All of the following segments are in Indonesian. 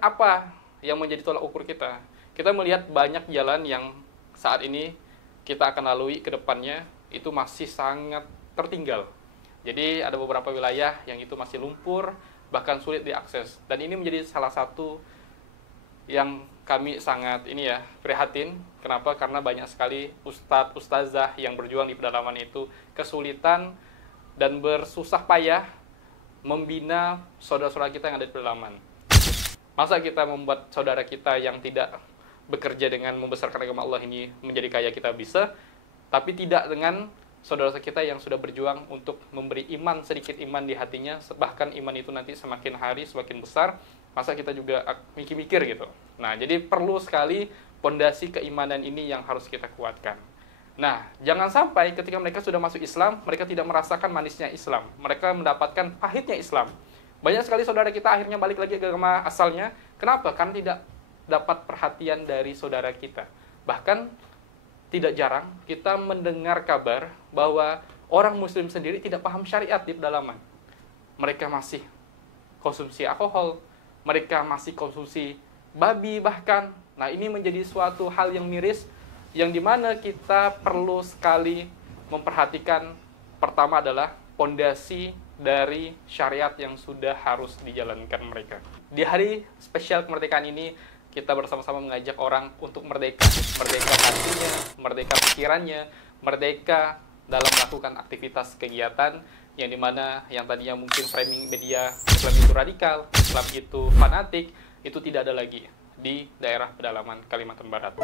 Apa yang menjadi tolak ukur kita? Kita melihat banyak jalan yang saat ini kita akan lalui ke depannya itu masih sangat tertinggal. Jadi ada beberapa wilayah yang itu masih lumpur, bahkan sulit diakses. Dan ini menjadi salah satu yang kami sangat prihatin. Kenapa? Karena banyak sekali ustadz, ustazah yang berjuang di pedalaman itu kesulitan dan bersusah payah membina saudara-saudara kita yang ada di pedalaman. Masa kita membuat saudara kita yang tidak bekerja dengan membesarkan agama Allah ini menjadi kaya kita bisa, tapi tidak dengan saudara kita yang sudah berjuang untuk memberi iman, sedikit iman di hatinya, bahkan iman itu nanti semakin hari semakin besar, masa kita juga mikir-mikir gitu. Nah, jadi perlu sekali pondasi keimanan ini yang harus kita kuatkan. Nah, jangan sampai ketika mereka sudah masuk Islam, mereka tidak merasakan manisnya Islam. Mereka mendapatkan pahitnya Islam. Banyak sekali saudara kita akhirnya balik lagi ke agama asalnya. Kenapa? Karena tidak dapat perhatian dari saudara kita. Bahkan tidak jarang kita mendengar kabar bahwa orang muslim sendiri tidak paham syariat di pedalaman. Mereka masih konsumsi alkohol, mereka masih konsumsi babi bahkan. Nah, ini menjadi suatu hal yang miris yang dimana kita perlu sekali memperhatikan. Pertama adalah pondasi dari syariat yang sudah harus dijalankan mereka. Di hari spesial kemerdekaan ini, kita bersama-sama mengajak orang untuk merdeka. Merdeka hatinya, merdeka pikirannya, merdeka dalam melakukan aktivitas kegiatan yang dimana yang tadinya mungkin framing media Islam itu radikal, Islam itu fanatik, itu tidak ada lagi di daerah pedalaman Kalimantan Barat.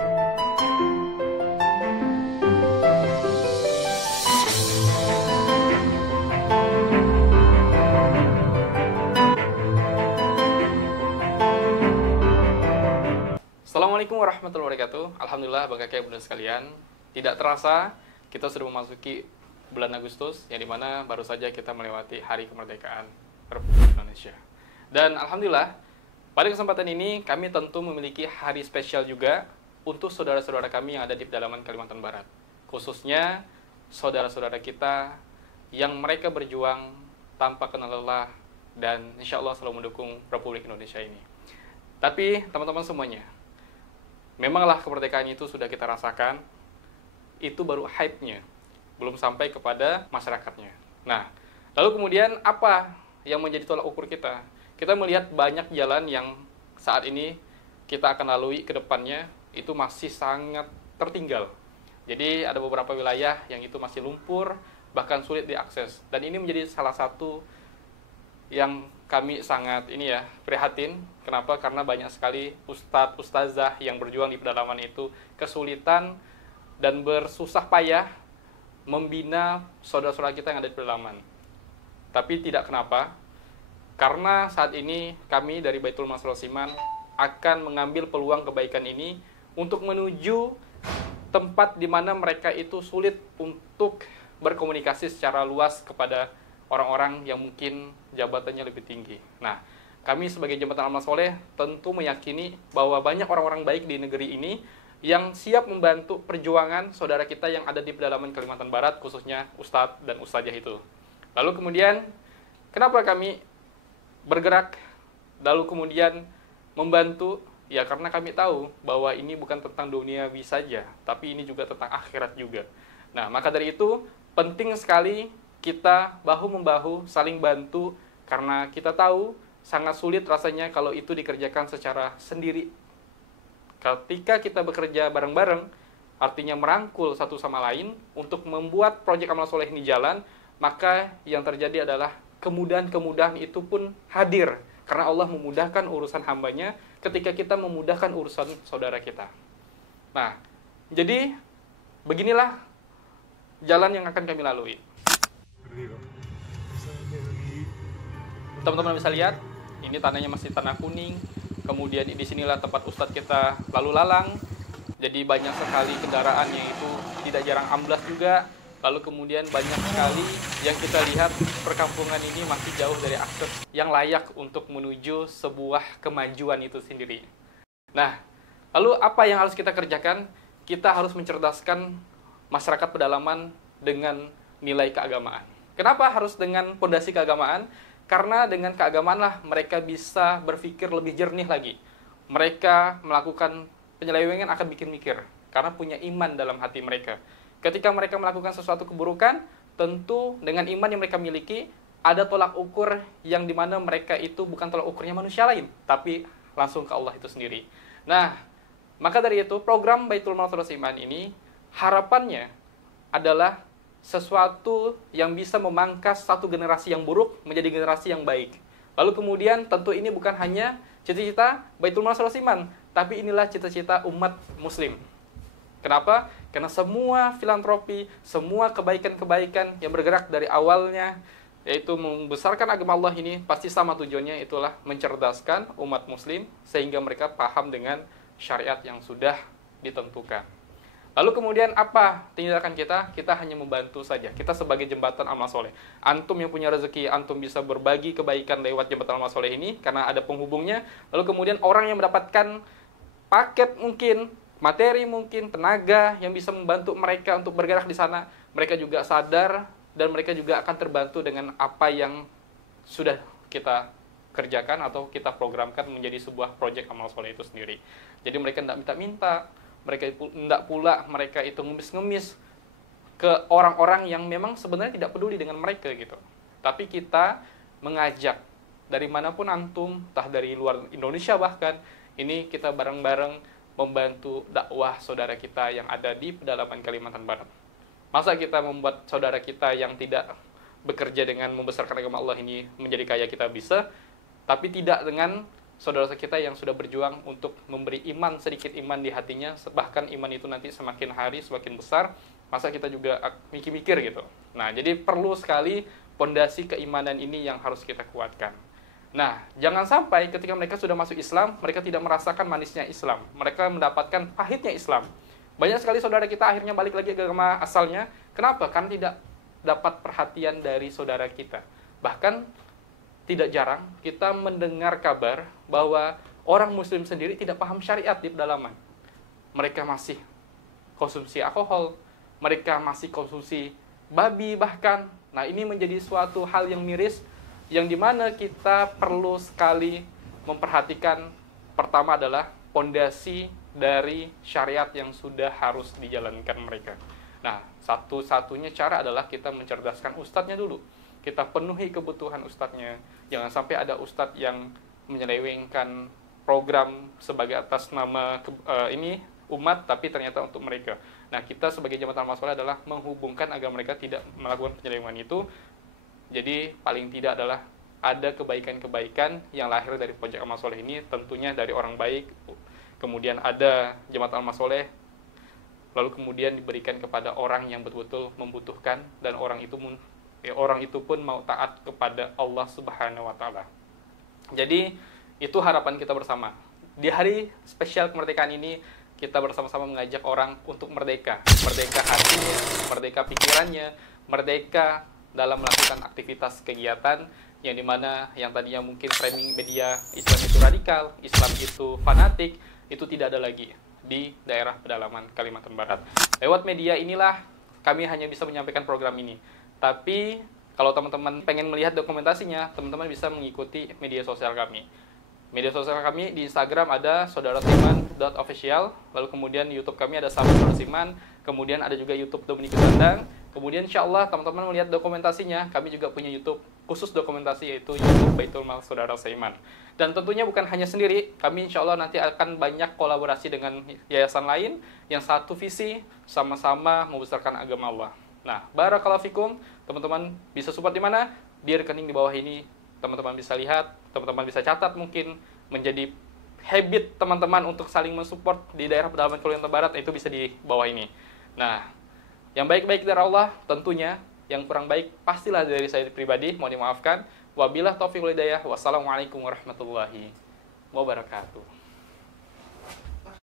Assalamualaikum warahmatullahi wabarakatuh. Alhamdulillah, Bapak Bunda sekalian, tidak terasa kita sudah memasuki bulan Agustus, yang dimana baru saja kita melewati Hari Kemerdekaan Republik Indonesia. Dan Alhamdulillah, pada kesempatan ini kami tentu memiliki hari spesial juga untuk saudara-saudara kami yang ada di pedalaman Kalimantan Barat. Khususnya saudara-saudara kita yang mereka berjuang tanpa kenal lelah dan insya Allah selalu mendukung Republik Indonesia ini. Tapi teman-teman semuanya, memanglah kemerdekaan itu sudah kita rasakan, itu baru hype-nya, belum sampai kepada masyarakatnya. Nah, lalu kemudian apa yang menjadi tolak ukur kita? Kita melihat banyak jalan yang saat ini kita akan lalui ke depannya, itu masih sangat tertinggal. Jadi ada beberapa wilayah yang itu masih lumpur, bahkan sulit diakses. Dan ini menjadi salah satu yang kami sangat prihatin. Kenapa? Karena banyak sekali ustadz, ustazah yang berjuang di pedalaman itu kesulitan dan bersusah payah membina saudara-saudara kita yang ada di pedalaman. Tapi tidak kenapa, karena saat ini kami dari Baitul Mas Rosiman akan mengambil peluang kebaikan ini untuk menuju tempat di mana mereka itu sulit untuk berkomunikasi secara luas kepada orang-orang yang mungkin jabatannya lebih tinggi. Nah, kami sebagai Jembatan Amal Soleh tentu meyakini bahwa banyak orang-orang baik di negeri ini yang siap membantu perjuangan saudara kita yang ada di pedalaman Kalimantan Barat, khususnya ustadz dan ustazah itu. Lalu kemudian, kenapa kami bergerak, lalu kemudian membantu? Ya, karena kami tahu bahwa ini bukan tentang duniawi saja, tapi ini juga tentang akhirat juga. Nah, maka dari itu, penting sekali kita bahu-membahu, saling bantu, karena kita tahu sangat sulit rasanya kalau itu dikerjakan secara sendiri. Ketika kita bekerja bareng-bareng, artinya merangkul satu sama lain untuk membuat proyek amal soleh ini jalan, maka yang terjadi adalah kemudahan-kemudahan itu pun hadir, karena Allah memudahkan urusan hambanya ketika kita memudahkan urusan saudara kita. Nah, jadi beginilah jalan yang akan kami lalui. Teman-teman bisa lihat, ini tanahnya masih tanah kuning. Kemudian di sinilah tempat ustadz kita lalu lalang. Jadi banyak sekali kendaraan yang itu tidak jarang amblas juga. Lalu kemudian banyak sekali yang kita lihat perkampungan ini masih jauh dari akses yang layak untuk menuju sebuah kemajuan itu sendiri. Nah, lalu apa yang harus kita kerjakan? Kita harus mencerdaskan masyarakat pedalaman dengan nilai keagamaan. Kenapa harus dengan pondasi keagamaan? Karena dengan keagamaan lah mereka bisa berpikir lebih jernih lagi. Mereka melakukan penyelewengan akan bikin mikir, karena punya iman dalam hati mereka. Ketika mereka melakukan sesuatu keburukan, tentu dengan iman yang mereka miliki, ada tolak ukur yang dimana mereka itu bukan tolak ukurnya manusia lain, tapi langsung ke Allah itu sendiri. Nah, maka dari itu program Baitul Mal Saudara Seiman ini harapannya adalah sesuatu yang bisa memangkas satu generasi yang buruk menjadi generasi yang baik. Lalu kemudian tentu ini bukan hanya cita-cita Baitul Mal Saudara Seiman, tapi inilah cita-cita umat muslim. Kenapa? Karena semua filantropi, semua kebaikan-kebaikan yang bergerak dari awalnya, yaitu membesarkan agama Allah ini, pasti sama tujuannya, itulah mencerdaskan umat muslim sehingga mereka paham dengan syariat yang sudah ditentukan. Lalu kemudian apa tindakan kita? Kita hanya membantu saja. Kita sebagai jembatan amal soleh. Antum yang punya rezeki, antum bisa berbagi kebaikan lewat jembatan amal soleh ini, karena ada penghubungnya. Lalu kemudian orang yang mendapatkan paket mungkin, materi mungkin, tenaga yang bisa membantu mereka untuk bergerak di sana, mereka juga sadar dan mereka juga akan terbantu dengan apa yang sudah kita kerjakan atau kita programkan menjadi sebuah proyek amal soleh itu sendiri. Jadi mereka tidak minta-minta, mereka tidak pula mereka itu ngemis-ngemis ke orang-orang yang memang sebenarnya tidak peduli dengan mereka gitu. Tapi kita mengajak dari manapun antum, entah dari luar Indonesia bahkan, ini kita bareng-bareng membantu dakwah saudara kita yang ada di pedalaman Kalimantan Barat. Masa kita membuat saudara kita yang tidak bekerja dengan membesarkan agama Allah ini menjadi kaya kita bisa, tapi tidak dengan saudara kita yang sudah berjuang untuk memberi iman, sedikit iman di hatinya, bahkan iman itu nanti semakin hari semakin besar, masa kita juga mikir-mikir gitu. Nah, jadi perlu sekali pondasi keimanan ini yang harus kita kuatkan. Nah, jangan sampai ketika mereka sudah masuk Islam, mereka tidak merasakan manisnya Islam. Mereka mendapatkan pahitnya Islam. Banyak sekali saudara kita akhirnya balik lagi ke agama asalnya. Kenapa? Karena tidak dapat perhatian dari saudara kita. Bahkan tidak jarang kita mendengar kabar bahwa orang muslim sendiri tidak paham syariat di pedalaman. Mereka masih konsumsi alkohol, mereka masih konsumsi babi bahkan. Nah, ini menjadi suatu hal yang miris, yang dimana kita perlu sekali memperhatikan. Pertama adalah pondasi dari syariat yang sudah harus dijalankan mereka. Nah, satu-satunya cara adalah kita mencerdaskan ustadznya dulu. Kita penuhi kebutuhan ustadznya. Jangan sampai ada ustadz yang menyelewengkan program sebagai atas nama ini umat, tapi ternyata untuk mereka. Nah, kita sebagai jembatan amal soleh adalah menghubungkan agar mereka tidak melakukan penyelewengan itu. Jadi paling tidak adalah ada kebaikan-kebaikan yang lahir dari proyek amal soleh ini, tentunya dari orang baik. Kemudian ada jembatan amal soleh, lalu kemudian diberikan kepada orang yang betul-betul membutuhkan, dan orang itu pun mau taat kepada Allah Subhanahu wa taala. Jadi itu harapan kita bersama. Di hari spesial kemerdekaan ini, kita bersama-sama mengajak orang untuk merdeka. Merdeka hatinya, merdeka pikirannya, merdeka dalam melakukan aktivitas kegiatan yang dimana yang tadinya mungkin framing media Islam itu radikal, Islam itu fanatik, itu tidak ada lagi di daerah pedalaman Kalimantan Barat. Lewat media inilah kami hanya bisa menyampaikan program ini. Tapi kalau teman-teman pengen melihat dokumentasinya, teman-teman bisa mengikuti media sosial kami. Media sosial kami di Instagram ada saudaraseiman.official, lalu kemudian YouTube kami ada Saudara Seiman, kemudian ada juga YouTube Dominikus Sandang. Kemudian insya Allah teman-teman melihat dokumentasinya, kami juga punya YouTube khusus dokumentasi, yaitu YouTube Baitul Mal Saudara Seiman. Dan tentunya bukan hanya sendiri, kami insya Allah nanti akan banyak kolaborasi dengan yayasan lain yang satu visi, sama-sama membesarkan agama Allah. Nah, barakallahu fikum, teman-teman bisa support di mana? Di rekening di bawah ini, teman-teman bisa lihat, teman-teman bisa catat, mungkin menjadi habit teman-teman untuk saling mensupport di daerah pedalaman Kalimantan Barat, itu bisa di bawah ini. Nah, yang baik-baik dari Allah tentunya, yang kurang baik pastilah dari saya pribadi, mohon dimaafkan. Wabillahi taufiq wal hidayah. Wassalamualaikum warahmatullahi wabarakatuh.